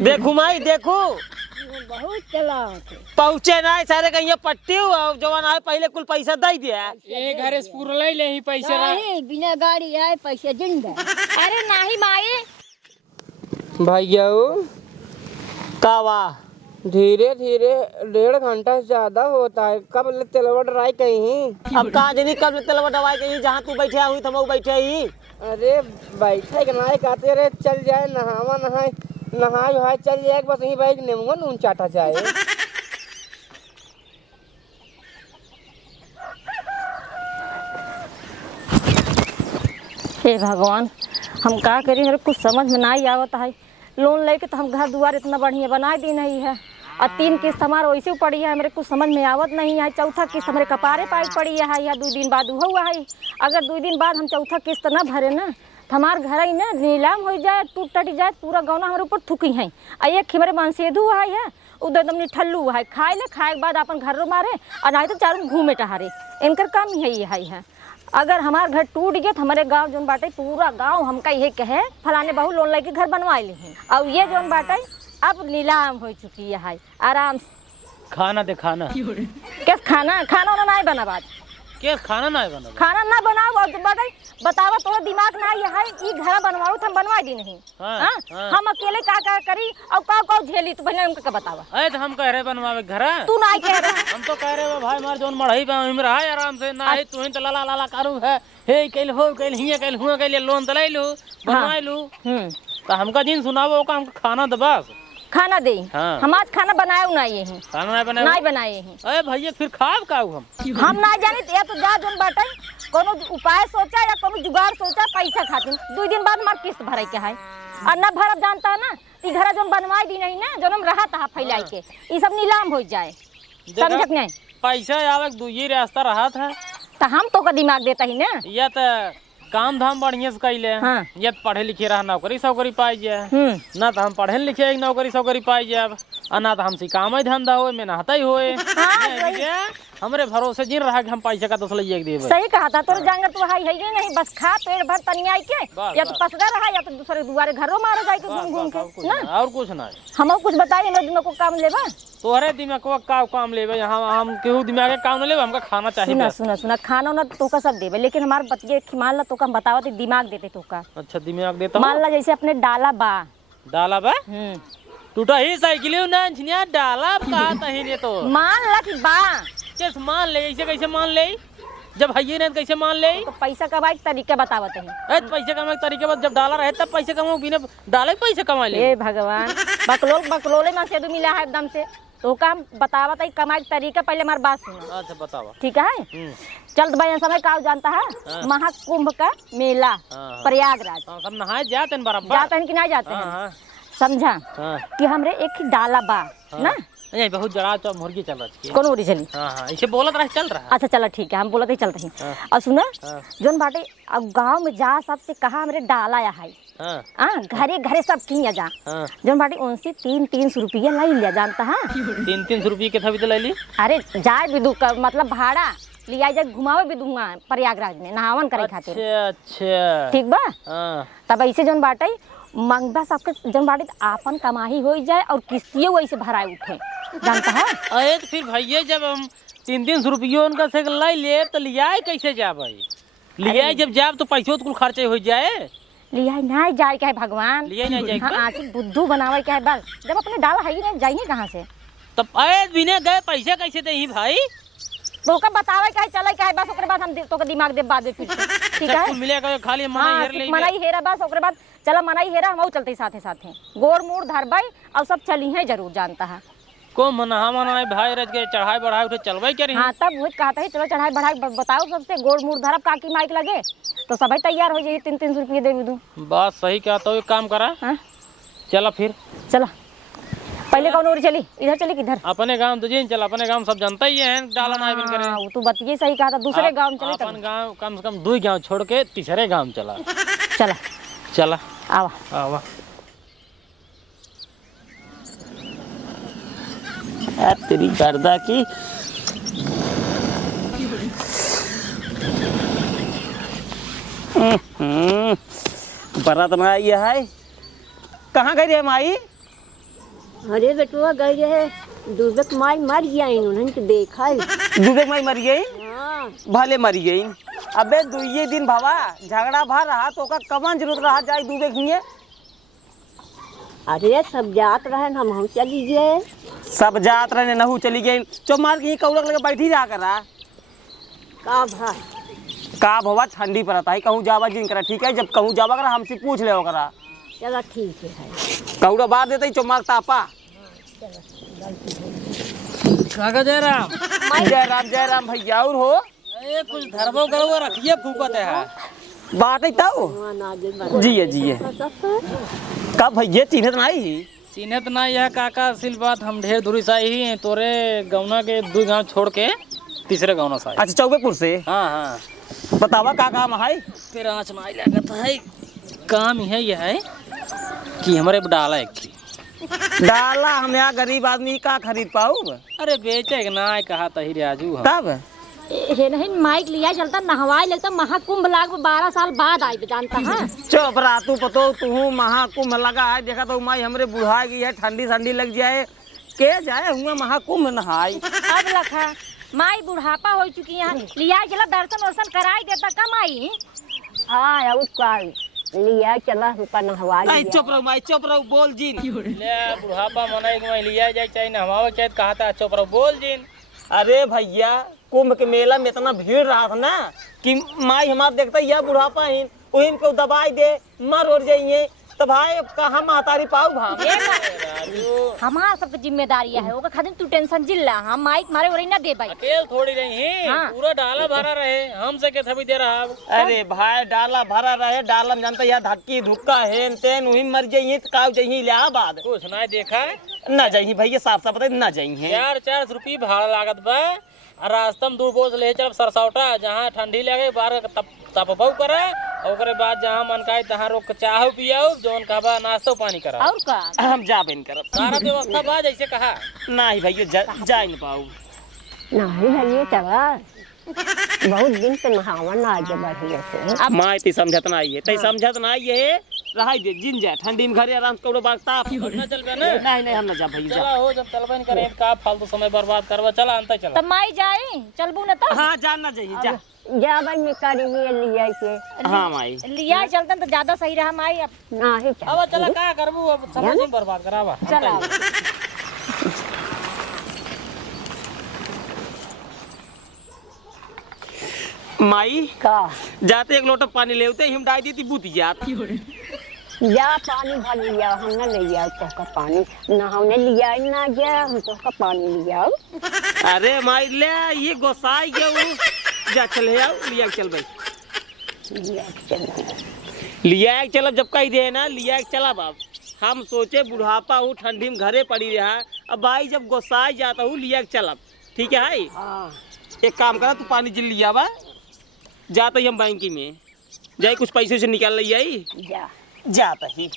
देखू माई देखू बहुत चला पहुँचे ना सारे कहीं पट्टी जवान आए पहले कुल पैसा दे दिया ए घरे से पूरा ले ही पैसे नहीं बिना गाड़ी आए पैसे जिंदा। अरे नहीं माई भैया कावा धीरे धीरे 1.5 घंटा से ज्यादा होता है। कब तेलवा डराई कहीं? अब कहाँ जनी कब तेलवा दवाई कहीं जहाँ तू बैठे हुई तो बैठे ही। अरे बैठे के नाय कहते रे चल जाए नहावा नहाए नहाए वहाए चल जाए बस यहीं बैठ नेमुआ नून चाटा जाए। हे भगवान हम का करी मेरे कुछ समझ में नहीं आवत है। लोन लेके तो हम घर दुआर इतना बढ़िया बना दी नहीं है और 3 किस्त हमारे वैसे पड़ी है। मेरे कुछ समझ में आवत नहीं है। चौथा किस्त हमारे कपारे पाई पड़ी है या 2 दिन बाद हुआ है। अगर 2 दिन बाद हम चौथा किस्त ना भरे ना तो हमारे घर ही ना नीलाम हो जाए टूट टट जाए पूरा गौना हमारे ऊपर थुकी है। और एक हमारे मनसेधु हुआ है उधर एकदम निठल्लू हुआ है खाए ले खाए के बाद अपन घर मारे और नहीं तो चारों घूमे टहारे इनकर काम ही है। अगर हमारे घर टूट गया तो हमारे गांव जोन बाटे पूरा गांव हमका यही कहे फलाने बहू लोन लेके घर बनवा ले हैं। और ये जोन बाटे अब नीलाम हो चुकी है आराम से। खाना दे खाना कैसे खाना खाना वाना नहीं बना बात कैसे खाना नहीं बना खाना ना बनाओ और बाटे बतावा तोरा दिमाग ना है ई घर बनवाओ तो हम बनवा दी नहीं। हाँ, हाँ? हम अकेले का करी और का झेली तो पहले हमको बतावा। अरे तो हम कह रहे बनवावे घर तू नहीं कह रहा हम तो कह रहे हो भाई मार जोन मढ़ई पे हम रहा आराम से ना है तू तो लाला लाला करू है हे कैल हो कैल हिया कैल हुआ कैल लोन तो ले लू बनवाई लू। तो हमका दिन सुनावो का हमको खाना दे बस खाना दे। हाँ। हम आज खाना बनाए नहीं है खाना नहीं बनाए नहीं बनाए हैं। अरे भैया फिर खाब का हम ना जानी या तो जा जोन बाटे कोनो उपाय सोचा या कोनो जुगाड़ सोचा पैसा खातिर 2 दिन बाद हमार किस्त भरे के है और न भरब जानता है ना ई घर जोन बनवाई दी नहीं ना जोन हम रहा था फैलाई के ई सब नीलाम हो जाए समझत नहीं। पैसा आवे 2 ही रास्ता रहा था तो हम तो का दिमाग देता ही ना या तो काम धाम बढ़िया से कैले हाँ। या तो पढ़े लिखे रहा नौकरी सौकरी पाई जाए ना तो हम पढ़े लिखे नौकरी सौकरी पाई जाए और ना तो हमसे काम ही धंधा हो मेहनत ही होए हमरे भरोसे जिन रहा कि हम पैसा का तो ले देवे। सही कहा था तोर जांगर तो है ही नहीं बस खा पेट भर तनिया के या तो पसदा रहा या तो दूसरे दुआरे घरों मारा जाए के घूम घूम के ना और कुछ ना हम कुछ बताइए मेरे दिमाग को काम लेबा तोहरे दिमाग को का काम लेवे हम केहू दिमाग के काम न लेवे हमका खाना चाहिए। सुना सुना सुना खाना ना तो का सब देवे लेकिन हमारे बतिये मान ला तो का बतावा तो दिमाग देते तो का। अच्छा दिमाग देता मान ला जैसे अपने डाला बा टूटा ही साइकिल ना छिनिया डाला कहा तही तो मान ला कि बा कैसे मान ले ऐसे कैसे मान ले जब है ना कैसे मान ले तो पैसा कमाए के तरीका बतावत है। पैसे कमाए के तरीके बाद जब डाला रहे तब पैसे कमाओ बिना डाले पैसे कमा ले। हे भगवान बकलोले में से मिला है एकदम से तो काम बतावत है कमाए के तरीका पहले हमारी बात सुनो। अच्छा बतावा ठीक है चल भाई समय का जानता है महाकुंभ का मेला प्रयागराज सब नहाए जाते हैं बराबर जाते हैं कि नहीं जाते हैं समझा कि हमरे एक ही डाला बा ना नहीं बहुत जड़ा तो मुर्गी चल रही है कौन उड़ी चली ऐसे बोलत रहा चल रहा। अच्छा चलो ठीक है हम बोलते ही चलते हैं और सुना जोन बाटे अब गांव में जा सबसे कहा हमरे डाला या है घरे घरे सब किया जा जोन बाटे उनसे 300 रुपया लाई लिया जानता है 300 रुपये के था भी तो ले ली। अरे जाए भी मतलब भाड़ा लिया जाए घुमावे भी दूंगा प्रयागराज में नहावन करे खातिर। अच्छा ठीक बा तब ऐसे जोन बाटे मंगबा सबके जन बाटे आपन कमाई हो जाए और किस्तियों वैसे भराए उठे जानता है। अरे तो फिर भैया जब हम 300 रुपये उनका से लाई ले तो लिया कैसे जा भाई लिया जब जाब तो पैसों तो कुल खर्चे हो जाए लिया नहीं जाए क्या है भगवान लिया नहीं जाए हाँ आखिर बुद्धू बनावे क्या है बस जब अपने डाला है ही नहीं जाइए कहाँ से तब अरे बिना गए पैसे कैसे दे भाई तो का बतावे क्या है चले क्या है बस ओकरे बाद हम तो का दिमाग दे बाद में फिर ठीक है मिलेगा खाली मनाई हेर ले मनाई हेरा बस ओकरे बाद चला मनाई हेरा हम चलते साथे साथे गोड़ मोड़ धरबाई और सब चली है जरूर जानता है को मना भाई रज के चढ़ाई बढ़ाई उठे चलवाई करी। हाँ तब वही कहता है चलो चढ़ाई बढ़ाई बताओ सबसे गोड़ मुड़ धरब काकी माइक लगे तो सभी तैयार हो जाइए 300 रुपये दे दूँ। बात सही क्या तो एक काम करा चला फिर चला पहले कौन और चली इधर चली किधर अपने गांव तो चल अपने गांव सब जानता ही है डाला ना बिन करे वो तो बतिए सही कहा था दूसरे गांव चले अपन गांव कम से कम 2 गांव छोड़ के तीसरे गांव चला चला चला आवा आवा तेरी गर्दा की बरात में आई है कहाँ गई रे माई अरे बेटुआ गई रहे दूबक माई मर गया उन्होंने के देखा है। दूबेक माई मर गई हाँ भले मरी गई। अबे दुइये दिन भावा झगड़ा भर रहा तो का कवन जरूरत रहा जाए दूबेक हिये। अरे सब जात रहे हम चली गए। सब जात रहे नहू चली गई चुप मार के कौड़क लगे बैठी जा करा का भाई का भवा ठंडी पड़ता है कहूँ जावा जिन करा ठीक है जब कहूँ जावा करा हमसे पूछ ले करा चलो ठीक है कौड़ा बात देते चुप मार तापा। काका जयराम जय राम भैया और हो ए कुछ धरबो करबो रखिए फूकत है बात है ताऊ जिये जिये कब भैया चिन्हत नहीं चिन्हत ना यह काका असल बात हम ढेर दूरी से आई ही तोरे गौना के 2 गांव छोड़ के तीसरे गांव से। अच्छा चौबेपुर से हाँ हाँ बतावा का काम है तेरा आँच में आई लागत है काम यह है कि हमारे डाला एक डाला हम यहाँ गरीब आदमी का खरीद पाऊ अरे बेचे के ना कहा तही राजू हम तब हे नहीं माइक लिया चलता नहवाए लगता महाकुंभ लाग 12 साल बाद आई जानता है। चुप रहा तू पतो तू महाकुंभ लगा है देखा तो माई हमरे बुढ़ा गई है ठंडी लग जाए के जाए हुआ महाकुंभ नहाई। अब लखा माई बुढ़ापा हो चुकी है लिया चला दर्शन वर्शन कराई देता का माई। हाँ उसका लिया चला रुपा नहवा नहीं चुप रहो माई चुप रहो बोल जीन ले बुढ़ापा मनाई के मैं लिया जाए चाहे ना हमारा चाहे कहा था चुप रहो बोल जीन। अरे भैया कुंभ के मेला में इतना भीड़ रहा था ना कि माई हमारा देखता यह बुढ़ापा ही वही को दवाई दे मर और जाइए तो भाई कहाँ महतारी पाऊ भाई हमारा सब जिम्मेदारी है ओका खातिर तू टेंशन जिल्ला हम माइक मारे और ना दे भाई अकेल थोड़ी रही है हाँ। पूरा डाला भरा रहे हमसे के थभी दे रहा अरे भाई डाला भरा रहे डाला में जानता यह धक्की धुक्का हेन तेन वही मर जाइए तो का जाइए इलाहाबाद कुछ ना देखा ना जाइए भैया साफ साफ बताइए ना जाइए 400 रुपये भाड़ा लागत बा और रास्ता में 2 बोझ ले चल सरसौटा जहाँ ठंडी लगे बाहर तपबऊ करे और ओकरे बाद जहाँ मन का तहाँ रोक चाहो पियाओ जौन कहबा नाश्तो पानी करा और का हम जाबे न करब सारा व्यवस्था बा जैसे कहा नहीं भैया जा न पाऊ नहीं भैया चला बहुत दिन से नहावन आज बढ़िया से माई ती समझत ना आइए तई समझत ना आइए रहाई दे जिन जा ठंडी में घरे आराम कौड़ो बाग ताप ना चल बे ना नहीं हम ना जा भैया चला हो जब चलबे न करे का फालतू समय बर्बाद करबा चला अंत चला तब माई जाई चलबू ना तब हाँ जाना चाहिए जा जा भाई मैं करी लिया के हाँ माई लिया चलता तो ज्यादा सही रहा माई अब नहीं अब चला का करबू अब समय नहीं बर्बाद करावा चला माई का जाते एक लोटा पानी ले उते हम डाई दी थी बूती जात जा पानी भर लिया हम न ले जाओ तो का पानी नहाने लिया ना जा हम तो का पानी लिया अरे माई ले ये गोसाई के वो जा चल आओ लिया के चल भाई लिया के चलब जब कही दे ना लिया के चला बाप हम सोचे बुढ़ापा हूँ ठंडी में घरे पड़ी रहा अब भाई जब गोसाई जाता हूँ लिया के चलब ठीक है भाई हाँ एक काम करा तू पानी जिल लिया बा जाता ही हम बैंकी में जाए कुछ पैसे से निकाल ली आई जा जाता ही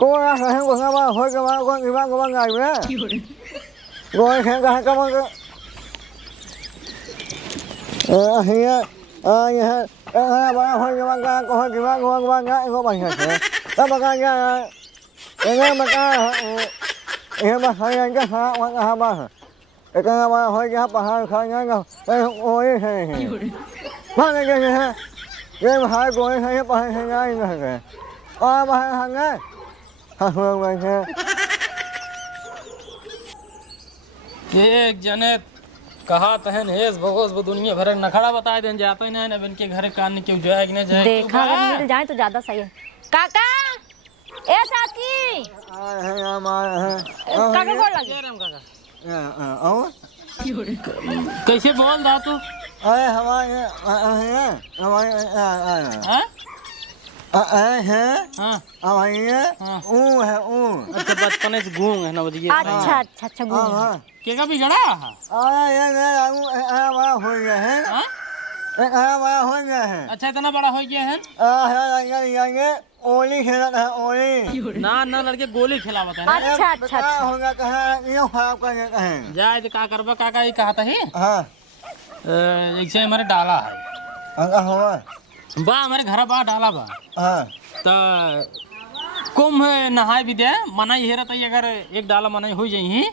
cô ra phải không có bao hồi cái bao con thì bao có bao ngày nữa rồi khen cả cảm ơn thì bao hồi cái bao có hồi cái bao có bao ngày có bao nhiêu thế các bạn nha nghe mà ca em mà thấy anh cái hả quan hả ba cái ba hồi cái ba hai khai ngay ngao cái ôi thế ba cái mà hai cô thấy ba hai ngay rồi ba hai hàng ngay एक जने कहा तहन हेस भगोस वो दुनिया भर नखड़ा बता दें जाता ही नहीं इनके घर कान क्यों जाए कि नहीं जाए देखा अगर मिल जाए तो ज्यादा सही है काका ए चाची काका गोड़ लगे कैसे बोल रहा तू अरे हमारे है हाँ भैया हाँ। ऊ है ऊ अच्छा बचपन से गूंग है ना बजिए अच्छा अच्छा अच्छा गुड। हाँ के का बिगड़ा ये आया बड़ा हो गया है हाँ एक आया बड़ा हो गया है अच्छा इतना बड़ा हो गया है जाएंगे ओली खेला है ओली ना ना लड़के गोली खिलावत है ना अच्छा अच्छा अच्छा होगा कहे ये खराब करने कहेंगे जाए तो का करबा काका ये कहा था ही हाँ ऐसे हमारे डाला है अंगा हुआ बा हमारे घर बा डाला बा हाँ तो कुंभ नहाए भी दे मनाई हेरा तो अगर एक डाला मनाई हो जाही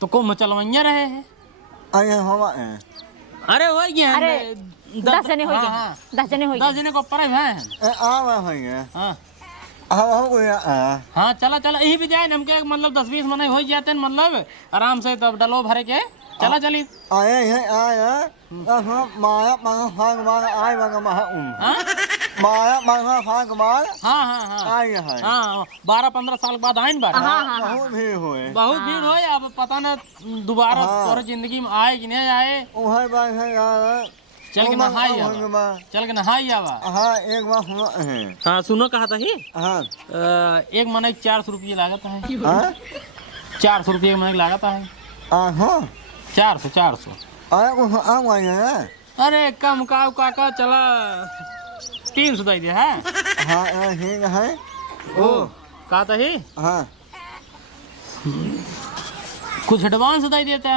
तो कुंभ चलवैया रहे हैं अरे हुआ है अरे हो गया अरे 10 जने हो हाँ, गए हाँ। 10 जने हो 10 गए जने को ऊपर है आ हो गया हाँ हो गया हाँ चला चला यही भी जाए हमके मतलब 10-20 मनाई हो जाते हैं मतलब आराम से तब डलो भरे के चला चली आया है आया माया माया फाग मार आय बंगा महा हाँ माया माया फाग मार हाँ हाँ हाँ आय है हाँ 12-15 साल के बाद आइन बार बहुत भीड़ हुए बहुत भीड़ हो अब पता न दोबारा तोरे जिंदगी में आए कि नहीं आए वही बात है यार चल के नहाई आवा चल के नहाई आवा हाँ एक बार हुआ है हाँ सुनो कहा था ही हाँ एक मनाई 400 रुपये लागत है हाँ 400 रुपये मनाई लागत है हाँ 400 आया कुछ आ गया है अरे कम काका चला 300 दे दे है हाँ ठीक है ओ कहा था ही हाँ कुछ एडवांस दे देता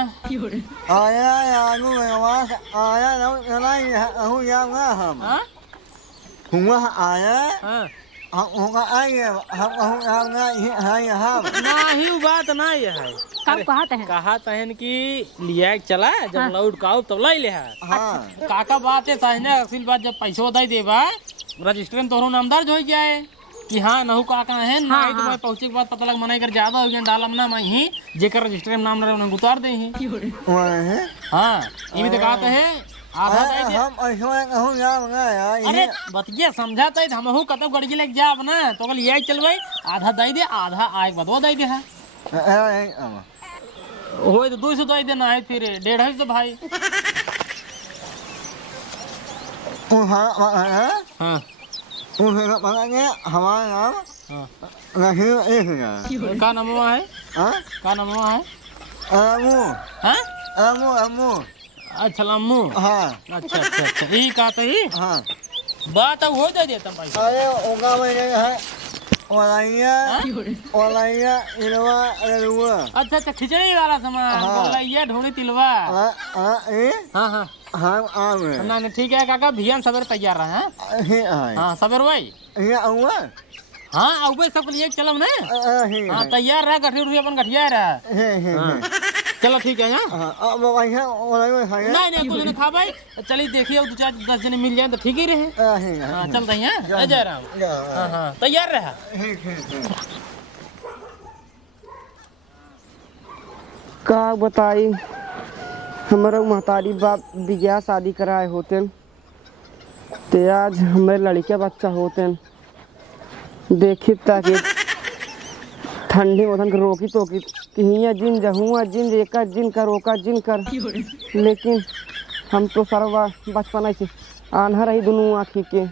आया यारू आवाज आया नहीं जाऊंगा हम हाँ हुआ आया हाँ हम होगा आएंगे हम हम नहीं वो बात नहीं है कब कहते हैं कहा तहन कि लिया के चला जब लौट काऊ तब लाई ले है हाँ काका बात है साहने असल बात जब पैसो दे देबा रजिस्टर में तोहरो नाम दर्ज हो जाए कि हाँ नहु काका है ना तो मैं पहुंचे के बाद पता लग मनाई कर ज्यादा हो गया डाला ना मैं ही जेकर रजिस्टर में नाम रहे उन्हें उतार दे ही वही हाँ ये भी तो कहते हैं आधा दे दे हम ऐसा कहूँ जाऊंगा यार अरे बतिया समझाता है हम कतब गड़गी लेके जाब ना तो कल ये चलवाई आधा दे दे आधा आए के बाद वो दे दे है हो तो 200 दे देना है फिर 150 तो भाई हाँ हाँ हमारा नाम हाँ नहीं एक है का नाम हुआ है हाँ का नाम हुआ है अमू हाँ अमू अमू अच्छा लम्मू हाँ अच्छा अच्छा अच्छा यही कहा था ही हाँ बात अब हो जाए देता भाई अरे ओगा मैंने है वालाइया इनवा अरुआ अच्छा अच्छा खिचड़ी वाला सामान बोला ये ढोली तिलवा ए हाँ हाँ हम आवे ना ना ठीक है काका भियान सवेरे तैयार रहा है हे आए हाँ सवेरे वही ये आऊंगा हाँ अबे सब लिए चलम ना हे हाँ तैयार रहा गठरी उठरी अपन गठिया रहा हे चलो ठीक है यहाँ अब वही वाला है नहीं नहीं कुछ नहीं खा भाई चलिए देखिए 2-4-10 जने मिल जाए तो ठीक ही रहे हे हाँ चलते हैं यहाँ जय राम हाँ हाँ तैयार रहा का बताई हमारा महतारी बाप बिया शादी कराए होते ते आज हमारे लड़के बच्चा होते देखी ताकि ठंडी मौसम के रोकी टोकी कि हिया जिन जहुआ जिन रेका जिन कर रोका जिन कर लेकिन हम तो सरवा बचपन से आन्हा रही दोनों आँखी के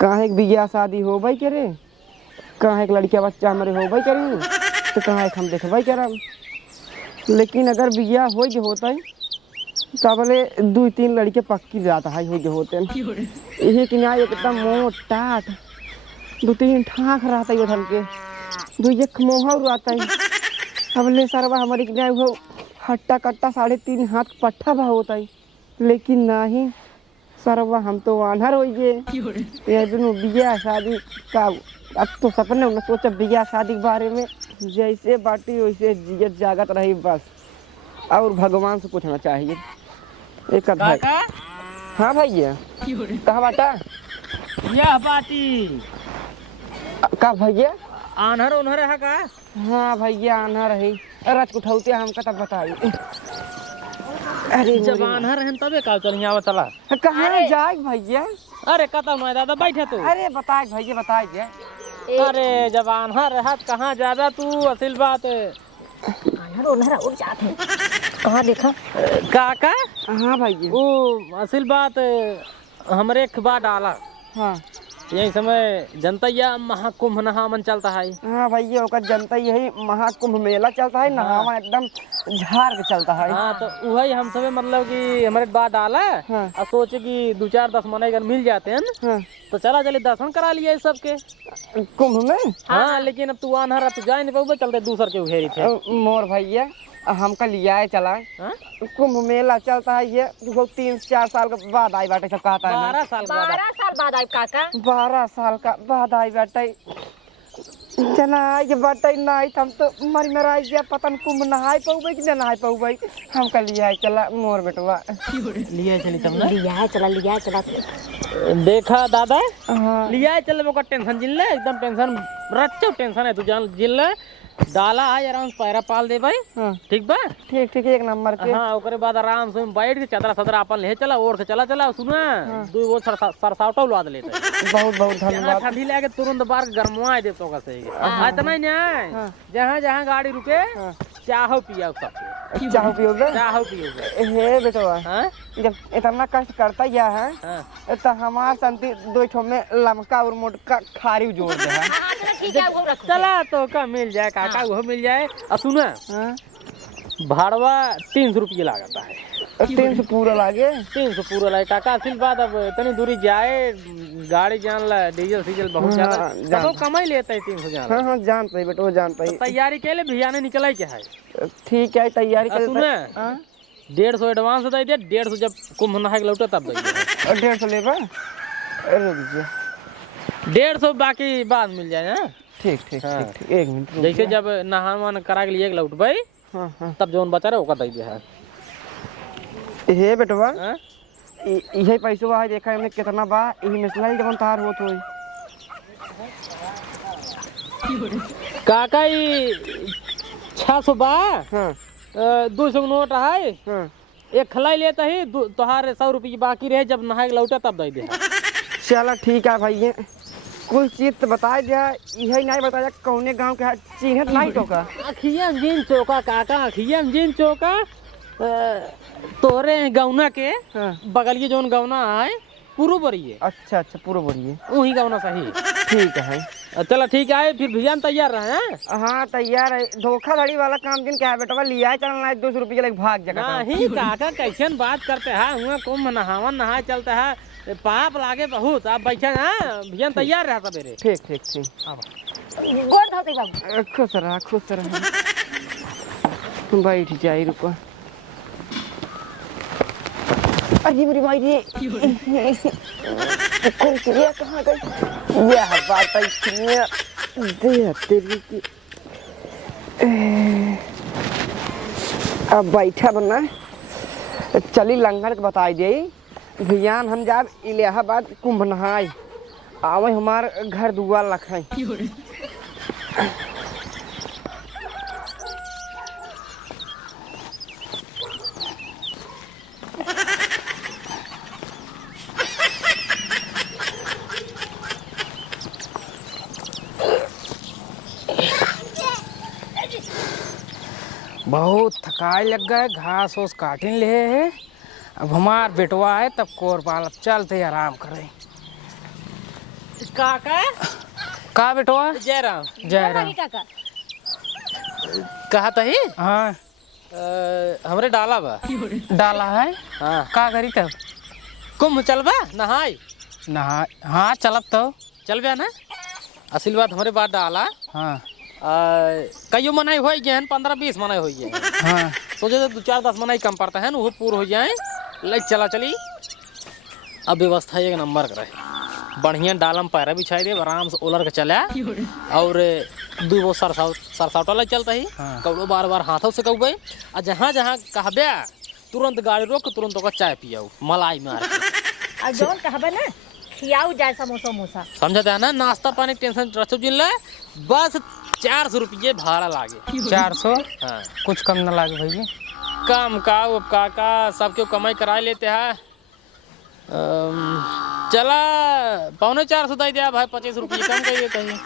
कहाँ एक बिया शादी हो भाई करे कहाँ एक लड़किया बच्चा हमारे हो भाई करी तो कहाँ एक हम देख भाई करा लेकिन अगर बिया हो जो होता है तबले 2-3 लड़के पक्की जाता है हो जो होते यही कि ना एकदम मोटा 2-3 ठाक रहता है उधर के जो एक मोहर रहता है अब ले सरवा हमारे के वो हट्टा कट्टा 3.5 हाथ पट्टा भा होता है लेकिन नहीं सरवा हम तो आन्हर हो गए ये दोनों बिया शादी का अब तो सपने उन्हें सोचा बिया शादी के बारे में जैसे बाटी वैसे जियत जागत रही बस और भगवान से पूछना चाहिए एक भाई हाँ भैया कहाँ बाटा यह बाटी का भैया आन्हर उन्हर है का हाँ भैया आन्हर है रच उठाते हम का तब बताई अरे जब आन्हर है तबे का चल यहाँ चला कहाँ जाए भैया अरे कतम है दादा बैठे तू अरे बताए भैया बताए अरे जब आन्हर है कहाँ ज्यादा तू असल बात उड़ जाते हैं कहाँ देखा काका हाँ भैया वो असल बात हमरे खबा डाला हाँ यही समय जनता या महाकुंभ नहा मन चलता है। हाँ भैया ओकर जनता यही महाकुंभ मेला चलता है, नहावा एकदम झाड़ के चलता है। हाँ तो वही हम सब मतलब कि हमारे बात डाला हाँ। और सोचे कि 2-4-10 मने अगर मिल जाते हैं हाँ। तो चला चले दर्शन करा लिया इस सबके। कुंभ में हाँ लेकिन अब तू आना रहा, तू जा नहीं पाऊंगा, चलते दूसर के घेरी थे। मोर भैया हमका लिया है चला हाँ? कुंभ मेला चलता है ये 3-4 साल के बाद आई बाटे, सब कहता है 12 साल बाद 12 साल बाद आई काका। 12 साल का बाद आई बाटे। जना ये बाटे नहीं हम तो मरी मराई गया, पतन कुंभ नहाई पाऊबे कि नहाई पाऊबे। हमका लिया है चला मोर बेटवा। लिया चली तब ना लिया चला देखा दादा हाँ। लिया चल वो का टेंशन जिल ले, एकदम टेंशन रच्चो टेंशन है तू जान जिल ले। डाला है आराम से पैरा पाल दे भाई। हाँ। ठीक बा ठीक एक नंबर के। हाँ ओकरे बाद आराम से बैठ के चदरा अपन ले चला ओढ़ के चला सुना। दू वो सरसावटा उला दे लेते बहुत धन्यवाद। ठंडी लगे तुरंत बार गरमवा दे तो कैसे इतना ही नहीं। जहाँ जहाँ गाड़ी रुके चाहो पिया सबके, चाहो पियोगे? चाहो पियोगे। हे बेटवा हाँ? जब इतना कष्ट करता या है हाँ। तो हमार संति 2 ठो में लमका और मोटका खारी जोड़ दे है। चला तो का मिल जाए काका, वो मिल जाए। और सुना हाँ? भाड़वा 300 रुपये लागता है। 300 पूरा लागे? 300 पूरा लागे काका। असल बात अब इतनी दूरी जाए गाड़ी जान ला डीजल सीजल बहुत ज्यादा तो कमाई लेता है 300 जान। हाँ जानता है बेटा जानता है। तैयारी के लिए भैया ने निकला क्या है। ठीक है तैयारी कर। सुना 150 एडवांस दे दे, 150 जब कुंभ नहा के लौटे तब दे दे। 150 लेबा? रुक जा 150 बाकी बाद मिल जाए। ठीक एक मिनट जैसे जब नहान करा के लिए लौट भाई तब जौन बचा रहे ओका दे दे है। हे बेटवा यही पैसा है देखा हमने कितना बा, यही मिसला जब तार होत होई काका 600 बा। हाँ 200 नोट है। हाँ एक खलाई लेता ही तोहार 100 रुपये बाकी रहे, जब नहा के लौटे तब दे दे। चला ठीक है भैया। कुछ चीज तो बता दिया, यही नहीं बताया कौने गांव के चिन्हत नहीं तो का। अखिया जीन चौका काका, अखिया जीन चौका तोरे गौना के बगलिए जोन गौना है पूरा बरिए। अच्छा पूरा बरिए वही गौना सही। ठीक है चलो ठीक है फिर भैया तैयार रहे हैं। हाँ तैयार है। धोखाधड़ी वाला काम दिन क्या है बेटा, लिया चलना है 200 रुपये लग भाग जगह। नहीं काका कैसे बात करते हैं, हुआ कुंभ नहावन नहा चलते है पाप लागे बहुत। आप बैठे हैं भैया तैयार रहा सवेरे। ठीक गोड़ धोते बाबू। खुश रहा बैठ जाए रुको। अरे मेरी भाई ये कहाँ गई? यह बात दे तेरी की। अब बैठा बनना चली लंगर के बताई दे भैया। हम जाब इलाहाबाद कुंभ नहाय आवे हमार घर दुआर लखाई। बहुत थकाई लग गए, घास ओस काटिन ले है। अब हमार बेटवा है तब कोर पाल, अब चलते आराम करें। काका का बेटवा? जय राम काका कहा तही। हाँ हमरे डाला बा। डाला है हाँ का करी तब? कुंभ चलबा नहाई नहा हाँ चलब तो चलबे ना। असल बात हमारे बात डाला हाँ कईयो मनाई हो गए 15-20 मनाई हो गए। हाँ सोचे तो 2-4-10 मनाई कम पड़ता है ना, वो पूरा हो जाए ले चला चली। अब व्यवस्था एक नंबर करे, बढ़िया डालम पैरा बिछाई दे आराम से ओलर के चला। और 2 सरसावटा लग चलता ही कौड़ो बार हाथों से कहबे। और जहाँ जहाँ कहबे तुरंत गाड़ी रोक तुरंत ओकर चाय पियाऊ मलाई मार के। और जौन कहबे ना खियाऊ जाए समोसा। समझते है ना, नाश्ता पानी के टेंशन रचो जिन बस 400 रुपये भाड़ा लागे। 400? हाँ कुछ कम न लागे भैया। कम का अब काका सबके कमाई करा लेते हैं। चला 450 दे दिया भाई, 25 रुपये कम करिए कहिए।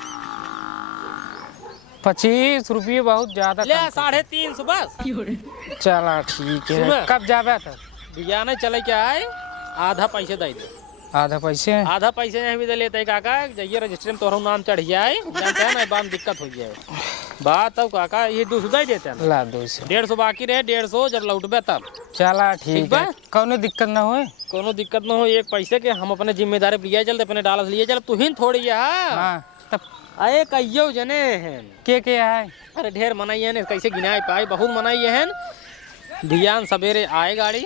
25 रुपये बहुत ज्यादा ले 350 बस। चला ठीक है। सुना? कब जाबे तब? भैया नहीं चले क्या है, आधा पैसे दे दे। आधा पैसे आधा पैसे नहीं भी दे लेते काका, जाइए रजिस्ट्री में तोहरा नाम चढ़ जाए, जानते हैं ना बाद में दिक्कत हो जाए। बात तब काका ये 200 ही देते हैं। ला 200 150 बाकी रहे, 150 जब लौटबे तब। चला ठीक बा? है, कौनो दिक्कत ना होए। कोनो दिक्कत ना हो, एक पैसे के हम अपने जिम्मेदारी लिए चलते, अपने डालस लिए चल, तू ही थोड़ी है। हाँ तब अरे कहियो जने हैं, के है? अरे ढेर मनाई है, कैसे गिनाए पाए, बहुत मनाई है। ध्यान सवेरे आए गाड़ी,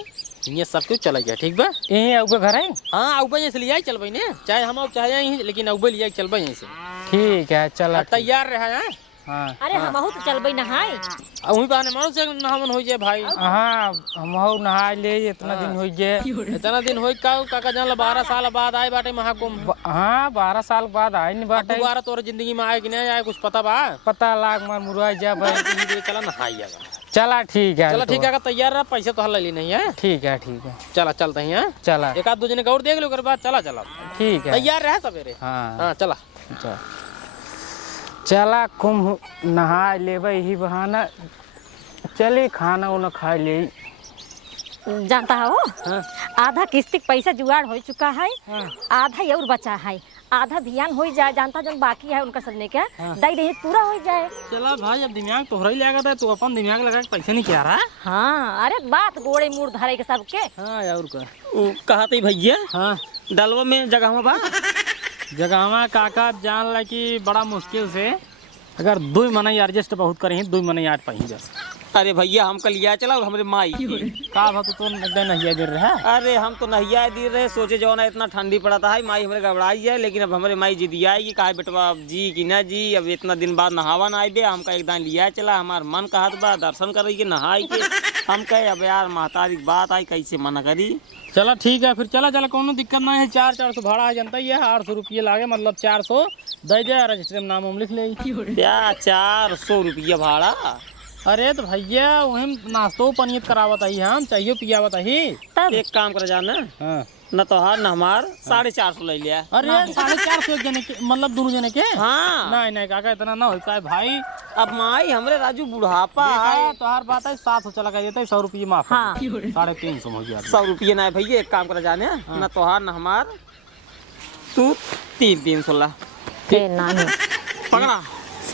ये सब कुछ चला गया, ठीक बा? यही आउगे घर है? हाँ आउबे यहाँ से लिया चल भाई ने, चाहे हम आउ चाहे यहीं, लेकिन आउबे लिया चल भाई यहीं से। ठीक है चला। तैयार रहा है। हाँ अरे हम तो चलबई नहाए। वहीं बहाने मारो से नहावन हो जाए भाई। हाँ हम नहा ले, इतना दिन हो गए। इतना दिन हो काका जान 12 साल बाद आए बाटे महाकुंभ। हाँ 12 साल बाद आए नहीं बाटे। दोबारा तोर जिंदगी में आए कि नहीं आए कुछ पता बा? पता लाग मार मुरुआ जा भाई। चला नहाइएगा। चला ठीक है। चला ठीक है, तैयार रहा, पैसे तो हल ले नहीं है। ठीक है ठीक है चला चलते हैं। चला। एक आध 2 जने का और देख लो, कर बाद चला चला। ठीक है तैयार रहा सवेरे। हाँ हाँ चला चला चला कुंभ नहा लेबै ही बहाना, चले खाना उना खा ले। जानता हो हाँ। आधा किस्ती पैसा जुगाड़ हो चुका है, आधा और बचा है, आधा ध्यान हो जाए, जानता जो बाकी है उनका सबने क्या दई दे पूरा हो जाए। चला भाई, अब दिमाग तोहरा ही लगा था, तू अपन दिमाग लगा के पैसे नहीं क्या रहा। हाँ अरे बात गोड़े मुड़ धरे के सबके। हाँ और का कहा थे भैया, हाँ डलवा में जगह बा? जगह काका जान ला कि बड़ा मुश्किल से, अगर 2 महीना एडजस्ट बहुत करी, 2 महीना आठ पाई बस। अरे भैया हमका लिया चला और हमारे माई का भा तो नहीं दे रहा है। अरे हम तो नहिया दे रहे, सोचे जो ना इतना ठंडी पड़ा था, माई हमारे घबराई है, लेकिन अब हमारे माई जिद आएगी, कहा बेटवा अब जी कि ना जी, अब इतना दिन बाद नहावा ना आए बे, हमका एक दान लिया चला, हमार मन कहत बा दर्शन कर के नहाई के। हम कहे अब यार महतारी बात आई, कैसे मना करी। चला ठीक है फिर, चला चला कोनो दिक्कत नहीं है। 400 भाड़ा है, जनता ही है, 800 रुपये लागे, मतलब 400 दे दे, रजिस्ट्री में नाम लिख ले। क्या 400 रुपया भाड़ा? अरे तो भैया वही नाश्तो पनीत करावत ही, हम चाहिए पियावत ही। एक काम कर जाना, हाँ। न तो हार न हमार 450 ले लिया। अरे 450 एक जने के, मतलब दोनों जने के? हाँ नहीं नहीं काका इतना ना हो पाए भाई। अब माई हमरे राजू बुढ़ापा है, तो हर बात है 700 चला गया, 100 रुपये माफ। हाँ। 350 हो गया। 100 रुपये ना भैया, एक काम कर जाने, न तो हार न हमार, तू 300 ला पकड़ा।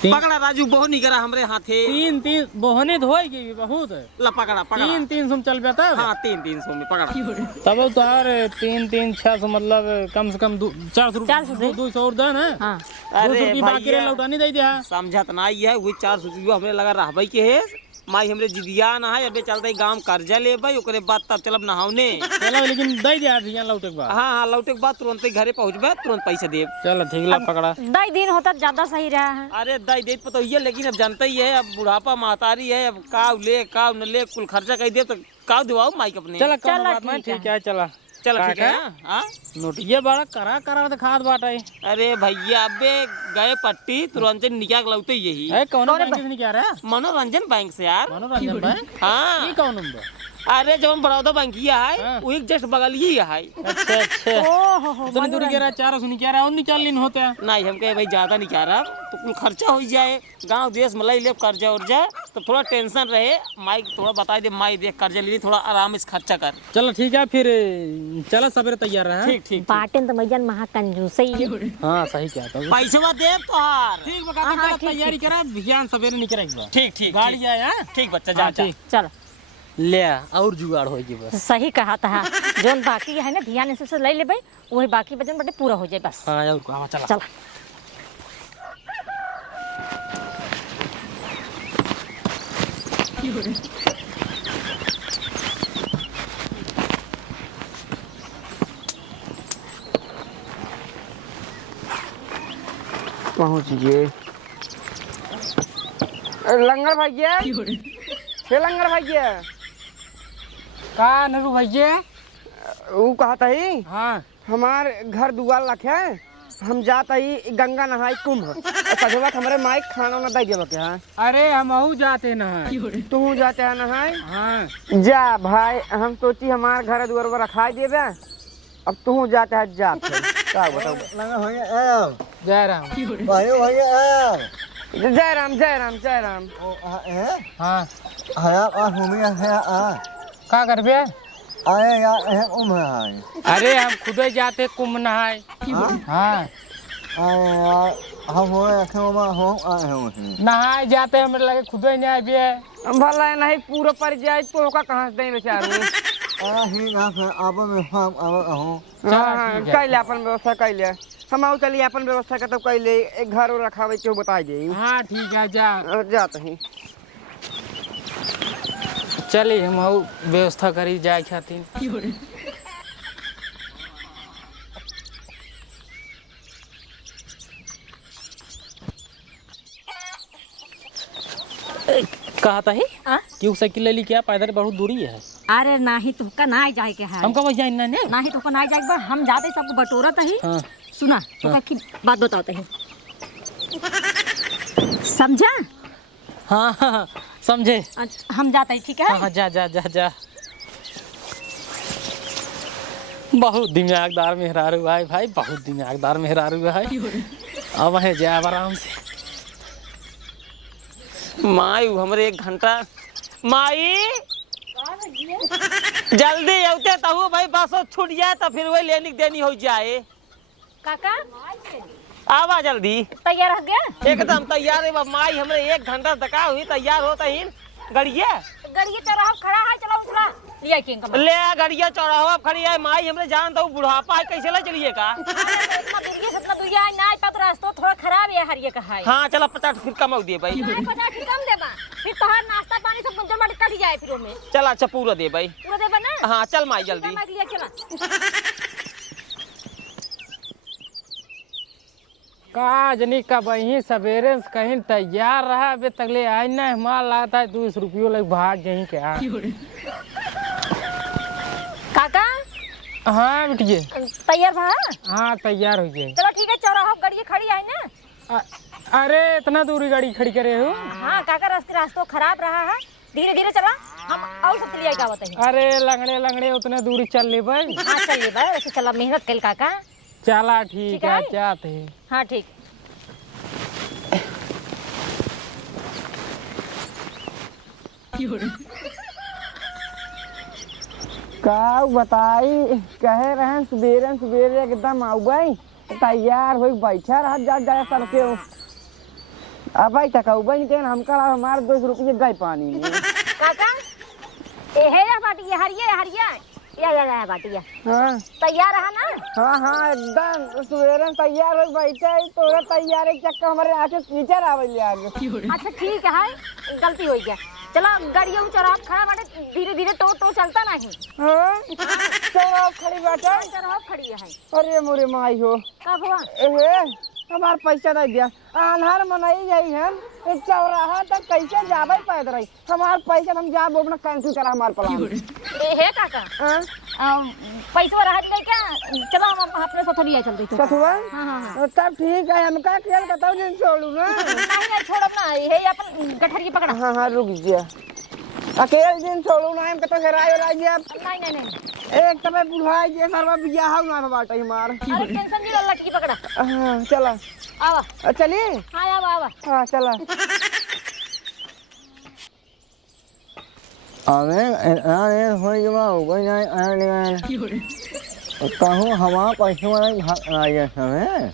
पकड़ा राजू, बहुत नहीं करा हमरे हाथे। 3 बोहनी धोएगी बहुत। ला पकड़ा पकड़ा। 300 चल गया तब। हाँ 300 में पकड़ा। तब तो यार 3-600 मतलब कम से कम 400 रुपये, 200 और दे ना। हाँ। 200 रुपये बाकी रहे लौटानी दे दिया। समझत ना है, वही 400 रुपया हमरे लगा रहा के है, माई हमरे जिदिया ना है, अबे चलते गांव कर्जा ले भाई, ओकरे बाद तब चलब नहावने। चलो लेकिन दे दिया धियान लौटे के बाद। हाँ हाँ लौटे के बाद तुरंत ही घरे पहुँचबे, तुरंत पैसा देब। चलो ठीक ला पकड़ा। दई दिन होता ज्यादा सही रहा है। अरे दाई दे पता ही है, लेकिन अब जानता ही है, अब बुढ़ापा महतारी है, अब काव ले काव न ले, कुल खर्चा कह दे तो काव दिवाओ माइक अपने। चला कोई चला, बात नहीं, ठीक है। ठीक है चला। चल ठीक है। हाँ नोटिया बड़ा करा तो खाद बाटाई। अरे भैया अबे गए पट्टी, तुरंत निकाल लौटे यही। है कौन बैंक से नहीं क्या रहा? मनोरंजन बैंक से यार। मनोरंजन बैंक? हाँ ये कौन नंबर? अरे जब हम बड़ौदा बैंकिया है, हाँ। वही जस्ट बगल ही है। अच्छा अच्छा। ओहो तो दूर कह रहा 400 नहीं कह रहा, और निकाल लेन होता है। नहीं हम कहे भाई ज्यादा नहीं कह रहा, तो कुल खर्चा हो जाए, गांव देश में ले कर्जा उर्जा, तो थोड़ा टेंशन रहे, माई थोड़ा बता दे, माई देख कर्जा ले, थोड़ा आराम से खर्चा कर। चलो ठीक है फिर, चलो सवेरे तैयार रहा। ठीक ठीक बाटेन तो मैयन महा कंजूस ही। हाँ सही क्या था। पैसा दे तोहार। ठीक बका, तैयारी करा, भियान सवेरे निकलेगा। ठीक ठीक गाड़ी आया। ठीक बच्चा जा जा। चलो ले और जुगाड़ होगी बस। सही कहा था, जोन बाकी है ना ध्यान से ले ले भाई, वही बाकी वजन बटे पूरा हो जाए बस। हाँ और कहाँ चला। चला पहुँच गए। लंगर भैया, लंगर भैया का नरू भैया? वो कहता ही हाँ हमार घर दुआर लख है, हम जाता ही गंगा नहाई कुंभ, सजवा हमारे माइक खाना ना दे देव क्या? अरे हम जाते ना है। तू जाते है नहाए? हाँ जा भाई, हम सोची हमार घर दुआर पर रखाई देवे, अब तू जाते है जा। क्या बताओ? लगा भैया जय राम। भाई भैया जय राम जय राम जय राम। है हाँ हया आ घूमिया है आ का करबे? अरे यार ये उम्र है। अरे हम खुद ही जाते कुंभ नहाए। हाँ अरे यार हम हो रखे हो आए हैं। नहाए जाते हमें लगे खुद ही नहीं आए। भला नहीं पूरा पर जाए तो का कहाँ से दें बेचारू। ही ना फिर आप में हम हो। हाँ कैले अपन व्यवस्था कैले हम आओ चलिए अपन व्यवस्था का तो कैले एक घर और रखावे क्यों बता दे। हाँ ठीक है जा जाते हैं। चलिए हम व्यवस्था करी जाए खातिर। कहा था ही आ? क्यों साइकिल ले ली क्या पैदल बहुत दूरी है। अरे नाही तुमका ना जाए के है। हम कब जाए ना ने नाही तुमका ना जाए बा हम जाते सबको बटोरत ही। हाँ। सुना तुमका की बात बताते हैं। समझा? हाँ हाँ समझे। हम जाते हैं ठीक है। हाँ हाँ जा जा जा जा। बहुत दिमागदार मेहरारू है भाई, बहुत दिमागदार मेहरारू है। अब है जा आराम से। माई हमरे 1 घंटा माई जल्दी औते तहु भाई बस छूट जाए तो फिर वही लेनी देनी हो जाए। काका आवा जल्दी। तैयार हो गया? एकदम तैयार है माई हमरे 1 घंटा तका हुई तैयार होता ही गड़िया गड़िया चौराहा खड़ा है चलो उछला लिया के इनका ले गड़िया चौराहा खड़ी है माई हमरे जान तो बुढ़ापा है कैसे ले चलिए का। इतना दूरिया है ना पत रास्ता थोड़ा खराब है हरिये का है। हाँ चला 50 फिर कम हो दिए भाई। नहीं 50 कम देबा फिर तोहार नाश्ता पानी सब गुंजन माटी कट जाए फिर में। चला अच्छा पूरा दे भाई। पूरा देबा ना? हाँ चल माई जल्दी। मैं लिया चला। का जनी का वही सवेरे से कहीं तैयार रहा अबे तगले आज ना माल लगता है 200 रुपये लग भाग यहीं क्या। काका हाँ बिटिए। तैयार भा? हाँ तैयार हो गए। चलो ठीक है चौराहा गाड़ी खड़ी है ना। अरे इतना दूरी गाड़ी खड़ी करे हो? हाँ काका रास्ता खराब रहा है धीरे धीरे चला हम और सब लिया का बताइए। अरे लंगड़े लंगड़े उतने दूरी चल ले भाई। हाँ चल ले भाई ऐसे चला मेहनत कर काका। चला ठीक है चाहते। हाँ ठीक। का बताई कहे रहे सवेरे सवेरे एकदम आऊ भाई तैयार हो बैठा रह जा जाए सर के अब भाई तक आऊ भाई के हमका हमारे 200 रुपये गए पानी में। काका ए है या बाटी हरिया हरिया या बाटी हाँ तैयार रहा ना? हाँ एकदम सवेरे तैयार हो बैठे तोरा तैयार है चक्का हमारे आके नीचे आवे आगे। अच्छा ठीक है गलती हो गया चलो गाड़ियों चौराहा खड़ा बाटे धीरे धीरे तो चलता नहीं। हाँ चौराहा खड़ी बाटे चौराहा खड़ी है। अरे मोरे माई हो कब हुआ? एहे हमार पैसा दे दिया आन्हर मनाई जाई है चौराहा तक कैसे जाबे पैदल रही हमार पैसा हम जाब अपना कैंसिल करा हमार प्लान। ए हे काका पैसा रहा ले क्या चलो हम अपने साथ लिया चलते हैं। ससुआ हाँ तब ठीक है हम का खेल बताओ दिन छोड़ू ना। नहीं छोड़ो ना ये अपन गठरिया पकड़ा। हाँ रुक जा अकेले दिन छोड़ू ना हम कतो हेरायो राजी अब नहीं एक तबे बुढ़ाई जे सरवा बियाह ना बाटे हमार। अरे टेंशन नहीं लो लटकी पकड़ा। हां चला आवा चलिए। हाँ आवा हाँ चला। अरे अरे हो गया कोई नहीं कहूँ हमारा पैसे वाला भाग आया समय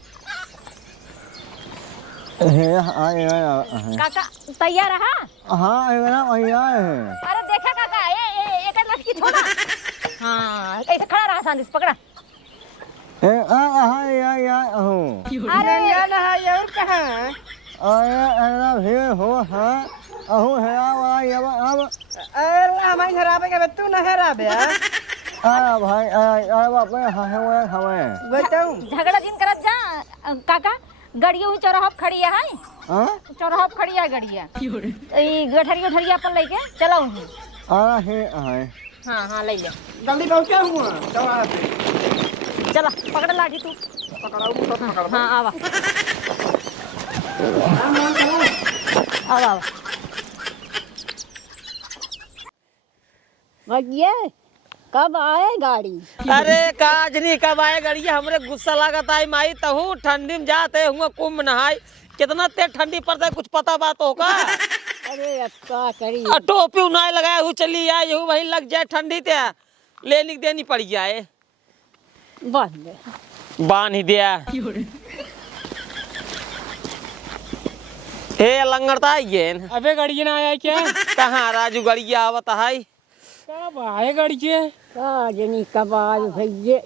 काका तैयार रहा? हाँ ना भैया है। अरे देखा काका ये एक लटकी छोड़ा। हाँ ऐसे खड़ा रहा शांति से पकड़ा। अरे यार है और कहाँ अरे भीड़ हो है अहू है अब अरे हमारे खराबे के तू ना खराब है। भाई अरे बाप रे हमें बताऊं झगड़ा जिन करत जा काका गाड़ियों चौराहा खड़ी है चौराहा खड़ी है गाड़िया ई गठरिया ठरिया अपन लेके चलो ही। हाँ ले ले जल्दी पहुंचा हुआ चला पकड़ लाठी तू पकड़ाऊ। हाँ आवा आवा भैया कब आए गाड़ी? अरे काज नहीं कब आए गड़िया हमरे गुस्सा लागत आई माई तहू ठंडी में जाते हुआ कुंभ नहाई कितना तेज ठंडी पड़ता है कुछ पता बात होगा। अरे अच्छा करी टोपी उनाए लगाए हूँ चली आए हूँ वही लग जाए ठंडी ते लेनी देनी पड़ जाए। बांध ही दिया। हे लंगड़ता ये अबे गड़िया ना आया क्या? कहाँ राजू गड़िया आवत है? कब आए गड़िया? जनी कबाल भैया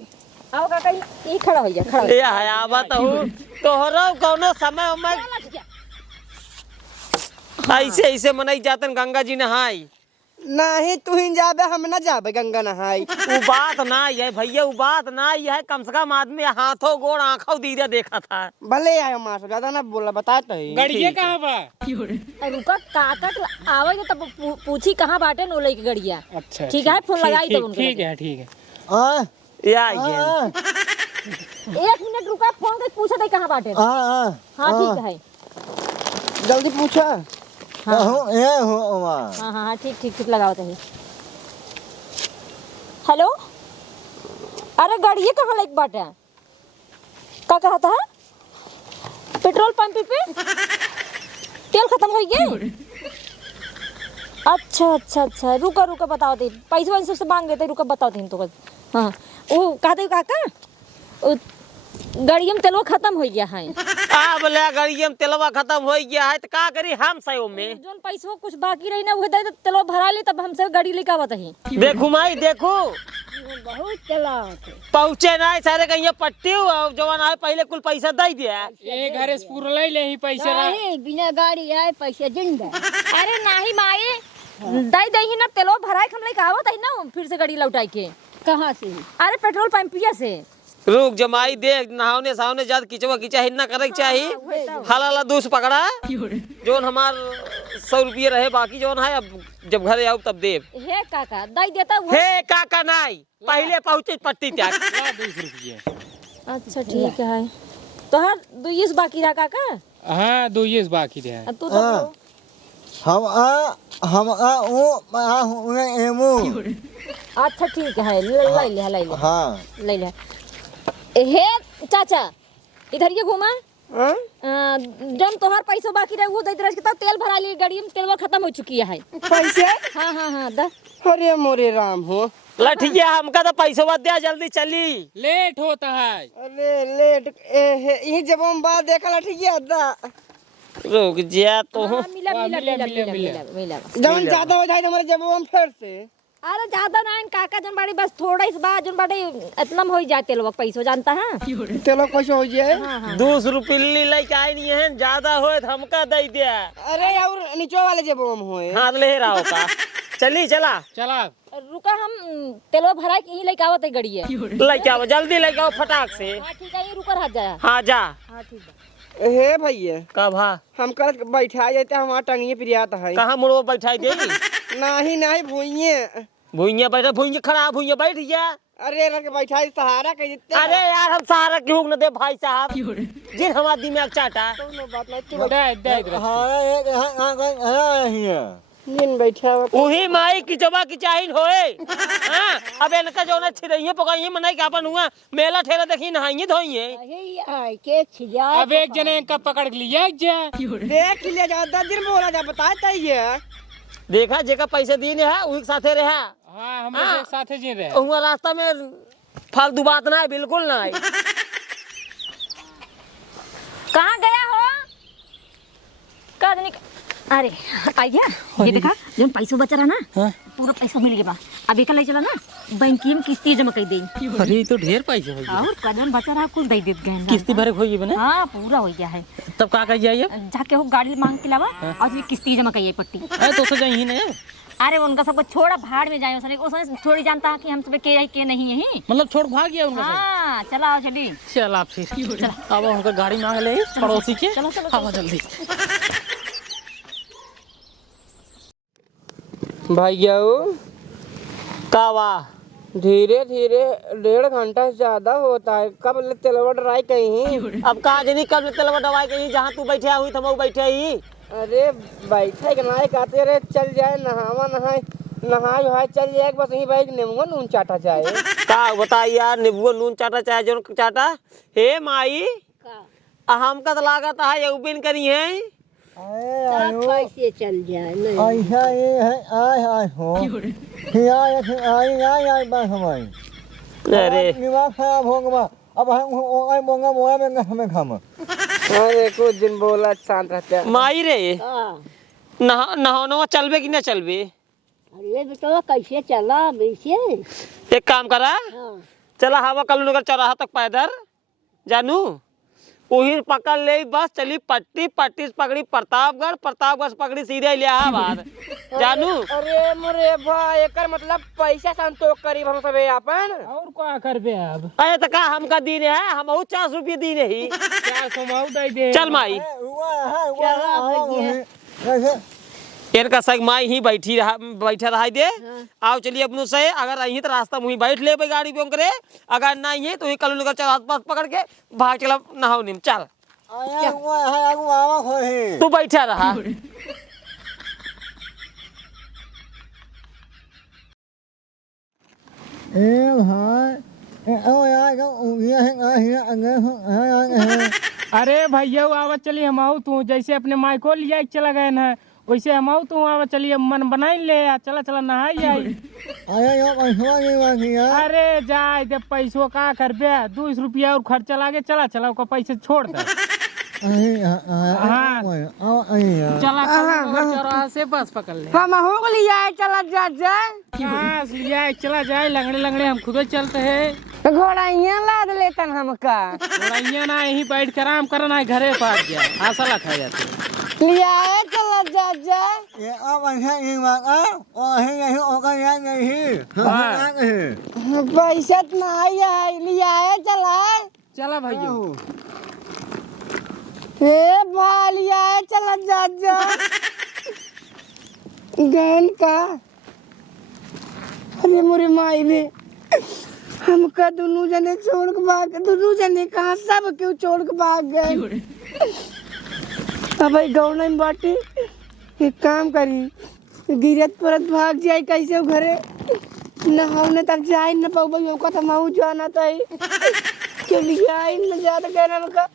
आओ काका ये खड़ा हो जा, खड़ा हो ये है आवत हूँ तोहरा कौनो समय में ऐसे ऐसे मनाई जातन गंगा जी नहाई। नहीं तू ही जाबे हम ना जाबे गंगा नहाई। वो बात ना है भैया, वो बात ना है। कम से कम आदमी हाथों गोड़ आंखों दीदा देखा था। भले आयो मास्टर ज्यादा ना बोला बता तो ही। गड़िया कहाँ बा? रुका काका आवे तब पूछी कहाँ बाटे नो लेके गड़िया। अच्छा ठीक है, फोन लगाई दो उनको। ठीक है ठीक है। हाँ ये आई है। 1 मिनट रुका, फोन करके पूछा दे कहाँ बाटे। हाँ हाँ ठीक है। जल्दी पूछा। ये हो माँ। हाँ हाँ ठीक ठीक ठीक लगाओ तो। हेलो, अरे गाड़िए कहाँ लाइक बाटे? का कहता है? पेट्रोल पंप पे तेल खत्म हो गया। अच्छा अच्छा अच्छा, रुका रुका बताओ दे, पैसे वैसे से मांग गए, रुका बताओ दे तो। हाँ वो कहते काका गाड़िया में तेलवा खत्म हो गया है। बोले गाड़िया में तेलवा खत्म हो गया है तो का करी हम सयो में? जोन पैसा कुछ बाकी रही ना वो दे तेलवा भरा ली, तब हमसे गाड़ी लेके आवत है। देखू माई देखू बहुत चला पहुँचे ना सारे कहीं पट्टी जवान आए पहले कुल पैसा दे दिया। ये घर से पूरा ले ही पैसा ना। बिना गाड़ी आए पैसा जिंदा। अरे नहीं माई दई दही ना तेलवा भराए हम लेके आवत है ना, फिर से गाड़ी लौटाई के। कहाँ से? अरे पेट्रोल पंपिया से। रुक जमाई देख नहावने सावने जात किचवा किचा हिन्ना करे के चाहिए। हलाला दूस पकड़ा जोन हमार 100 रुपये रहे बाकी जोन है अब जब घरे आओ तब देव। हे काका दई देता वो। हे काका नहीं पहले पहुँचे पट्टी तक। 20 रुपये। अच्छा ठीक है, तो हर 2 बाकी रहा काका। हाँ 2 बाकी रहे। अब तू तो हम वो एमू। अच्छा ठीक है, ले ले हाँ ले ले। हे चाचा इधर ये घुमा। जब तोहर पैसा बाकी रहे वो दे दे, तब तेल भरा ली गाड़ी में, तेलवा खत्म हो चुकी है। पैसे? हाँ हाँ हाँ दा। अरे मोरे राम हो। लठिया हमका तो पैसा दिया जल्दी चली। लेट होता है। अरे लेट यही जब हम बात देखा ठीक है दा। रुक जा तो हाँ, मिला। जब ज्यादा हो जाए हमारे जब हम फिर से। अरे ज्यादा ना काका जन बाड़ी बस थोड़ा इस बार जन बाड़ी इतना हो जाए तेलवा पैसा जानता है। चलो कैसे हो जाए? 2 रुपये लेके आई नहीं है, ज्यादा हो तो हमका दे दिया। अरे और नीचे वाले जब हम हुए। हाँ ले रहा का चली चला चला रुका, हम तेलवा भरा के यहीं लेके आवत है गाड़ी है। लेके आओ जल्दी लेके आओ फटाक से। हाँ ठीक है, ये रुका रह जाए। हाँ जा। हाँ ठीक है। हे भैया कब हाँ हम कल बैठा जाते हमारा टंगिए प्रियाता है। कहाँ मुड़ो बैठा दे? नहीं भूइए भूइया बैठा भूइया खड़ा भूइया बैठ गया। अरे रख बैठा सहारा कह देते। अरे यार हम सहारा क्यों न दे भाई साहब, जिन हमारा दिमाग चाटा। जिन बैठा वही माई की जमा की चाहिए होए। हाँ अब इनका जो ना छिड़इए पकाइए मनाई का अपन हुआ मेला ठेला देखी नहाइए धोइए। के छिया अब एक जने कब पकड़ लिया देख लिया जा 10 दिन बोला जा बताता है। देखा जेका पैसे दिए है वही साथे रहा। हाँ हम लोग एक साथ जी रहे। हुआ रास्ता में फालतू बात ना है, बिल्कुल ना है। कहाँ गया हो? अरे आइया ये देखा जो पैसा बचा रहा ना, पूरा पैसा मिल गया। अब एक ले चला ना बैंकिया में किस्ती जमा कर देंगे। अरे तो ढेर पैसे हो गए। और कदम बचा रहा कुछ दे देते गए। किस्ती भरे होगी बने। हाँ पूरा हो गया है। तब का कर जाइए जाके वो गाड़ी मांग के लावा और फिर किस्ती जमा करिए पट्टी। अरे तो जाइए ही नहीं। अरे उनका सबको छोड़ा भाड़ में जाए, उसने थोड़ी जानता है कि हम सब के नहीं है। मतलब छोड़ भाग गया उनका। हाँ चला चली चला फिर अब उनका गाड़ी मांग ले पड़ोसी के। चलो चलो जल्दी। भैया कावा धीरे धीरे 1.5 घंटा से ज्यादा होता है। कब ले तेलवा डराई कहीं? अब कहा जनी कब तेलवा दवाई कहीं जहाँ तू बैठे हुई थम बैठे ही। अरे बैठे के नाय कहते रे चल जाए नहावा नहाए चल जाए बस यही भाई नींबू नून चाटा जाए। का बता यार नींबू नून चाटा चाहे जो चाटा। हे माई हमका तो लागत है ये बिन करी है तब कैसे चल जाए नहीं ऐसा ये है आय आय हो आई बस हमारी अरे दिमाग खराब हो गया अब हम आई बोंगा मोया में हमें खामा अरे कुछ दिन बोला शांत रहते हैं। माई रे हाँ। नहावनवा चलबे कि ना चलबे? अरे बेटा कैसे चला वैसे एक काम करा, हाँ। चला हवा कल नगर चौराहा तक पैदल जानू वही पकड़ ले बस चली पट्टी पट्टी से पकड़ी प्रतापगढ़ प्रतापगढ़ से पकड़ी सीधे इलाहाबाद जानू। अरे मोरे भाई एकर मतलब पैसा संतोष करीब हम सबे अपन और क्या करबे अब? अरे तो का हमका दिन है हम 50 रुपये दिन ही 400 माऊ दे दे। चल माई इनका सग माई ही बैठा रहा दे आओ चलिए अपनों से अगर यही तो रास्ता मुही बैठ ले गाड़ी पे करे अगर नहीं है तो ही कल नगर चौराहा पास पकड़ के भाग चला नहाओ निम चल तू बैठा रहा। अरे भैया आवा चलिए हम आऊ तू जैसे अपने माई को लिया चला गए ना वैसे हम आऊ तू आवा चलिए मन बनाई ले चला चला नहाई आई। अरे जाए दे पैसों का करबे 200 रुपया और खर्चा लागे चला चला उसका पैसे छोड़ दे। हाँ चला चौराहा से बस पकड़ ले हम हो लिया चला जा हाँ लिया चला जाए लंगड़े लंगड़े हम खुद चलते हैं घोड़ा यहाँ लाद लेतन हमका थोड़ा ना यहीं बैठ कर आराम करना है घरे पास गया आशा खा जाते लिया चला जा ये अब ऐसा नहीं मांगा और यही होगा या नहीं पैसा नहीं है लिया चला चला भैया हे भालिया चला जा गैन का अरे मोरे माई ने हमका दोनों जने छोड़ के भाग दोनों जने कहाँ सब क्यों छोड़ के भाग गए। अब गाँव में बाटी एक काम करी गिरत परत भाग जाए कैसे घरे नहाने तक जाए न पाऊ भाई का तो माऊ जाना था क्यों लिया न ज्यादा कहना का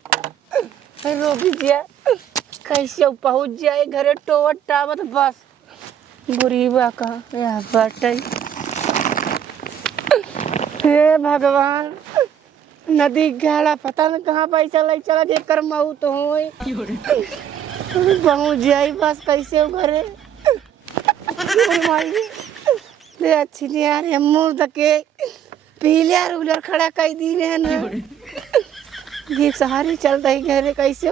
रोकी दिया कैसे पहुंच जाए घरे टोवट टावत बस बुरीबा का यहाँ बाटे हे भगवान नदी गाड़ा पता न कहाँ पैसा ले चला जे कर माऊ तो हो पहुंच जाए बस कैसे घरे ले अच्छी नहीं यार हम मुर्द के पीले रूलर खड़ा कर दी है ना ये सहारे चल रही घरे कैसे